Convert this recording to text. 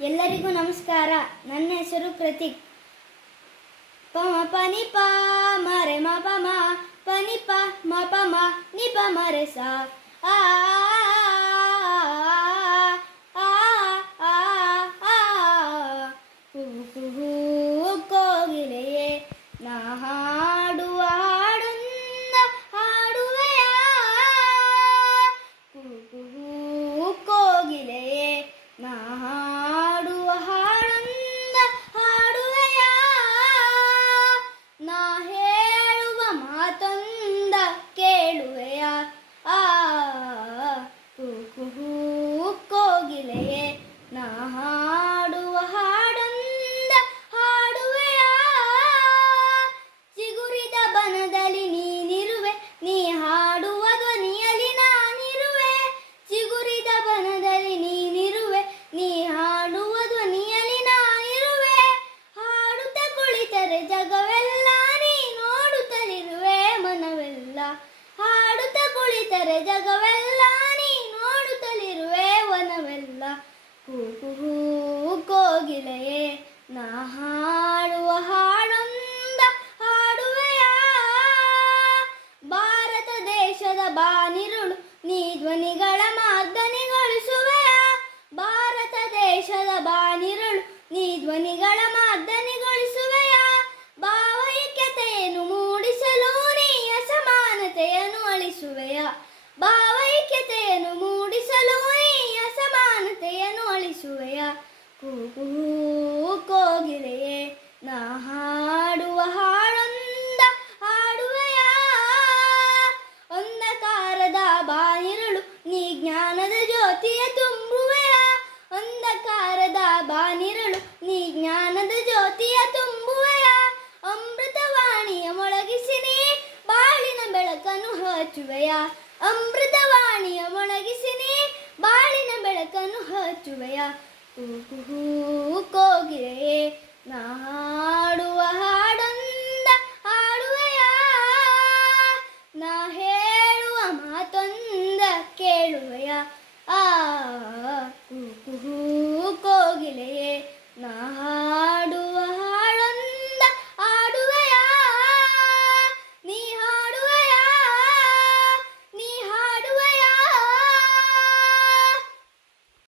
ಎಲ್ಲರಿಗೂ ನಮಸ್ಕಾರ. ನನ್ನ ಹೆಸರು ಪ್ರತೀಕ್. ಪಮ ಪನಿ ಪ ಮರೆ ಮ ಪ ಮ ಪನಿ ಪ ಮ ಪ ಮ ನಿ ಪ ಮರೆ ಸ ಆ ಕೋಗಿಲೆಯೇ ನಾ ಹಾಡುವ ಹಾಡನ್ನ ಹಾಡುವೆಯ ಕೋಗಿಲೆಯೇ ನಾ ಹಾಡುವ ಹಾಡನ್ನ ಹಾಡುವೆಯ ನಾ ಹೇಳುವ ಮಾತೊಂದ ಕೇಳುವೆಯ ಆ ಕೋಗಿಲೆಯೇ ನಾ ಹಾಡುವ ಹಾಡೊಂದ ಹಾಡುವೆಯ ಚಿಗುರಿದ ಬನದಲ್ಲಿ ನೀನಿರುವೆ, ನೀ ಹಾಡುವ ಧ್ವನಿಯಲ್ಲಿ ನಾನಿರುವೆ. ಚಿಗುರಿದ ಬನದಲ್ಲಿ ನೀನಿರುವೆ, ನೀ ಹಾಡುವ ಧ್ವನಿಯಲ್ಲಿ ನಾನಿರುವೆ. ಹಾಡುತ್ತ ಕುಳಿತರೆ ಜಗವೆಲ್ಲ ನೀ ನೋಡುತ್ತಲಿರುವೆ ಮನವೆಲ್ಲ. ಹಾಡುತ್ತ ಕುಳಿತರೆ ಜಗವೆಲ್ಲ ನೀ ನೋಡುತ್ತಲಿರುವೆ ವನವೆಲ್ಲ. ಕೋಗಿಲೆಯೇ ನಾ ಹಾಡುವ ಹಾಡೊಂದ ಹಾಡುವೆಯ ಭಾರತ ದೇಶದ ಬಾನಿರುಳು ನೀ ಧ್ವನಿಗಳ ಮಾರ್ದನಿಗೊಳಿಸುವೆಯ. ಭಾರತ ದೇಶದ ಬಾನಿರುಳು ನೀ ಧ್ವನಿಗಳ ಮಾರ್ದನಿಗೊಳಿಸುವೆಯ. ಭಾವೈಕ್ಯತೆಯನ್ನು ಮೂಡಿಸಲು ನೀ ಅಸಮಾನತೆಯನ್ನು ಅಳಿಸುವೆಯ. ಭಾವೈಕ್ಯತೆಯನ್ನು ಮೂಡಿಸಲು ನೀ ಅಸಮಾನತೆಯನ್ನು ಅಳಿಸುವೆಯ. ಕೋಗಿಲೆಯೇ ನಾ ಹಾಡುವ ಹಾಡೊಂದ ಹಾಡುವೆಯ ಅಂಧಕಾರದ ಬಾನಿರುಳು ನೀ ಜ್ಞಾನದ ಜ್ಯೋತಿಯ ತುಂಬುವೆಯ. ಅಂಧಕಾರದ ಬಾನಿರುಳು ನೀ ಜ್ಞಾನದ ಜ್ಯೋತಿಯ ತುಂಬುವೆಯ. ಅಮೃತವಾಣಿಯ ಮೊಳಗಿಸಿ ನೀ ಬಾಳಿನ ಬೆಳಕನ್ನು ಹಚ್ಚುವೆಯ. ಅಮೃತವಾಣಿಯ ಮೊಳಗಿಸಿ ನೀ ಬಾಳಿನ ಬೆಳಕನ್ನು ಹಚ್ಚುವೆಯ. ಕೋಗಿಲೆಯೇ ನಾ ಹಾಡುವ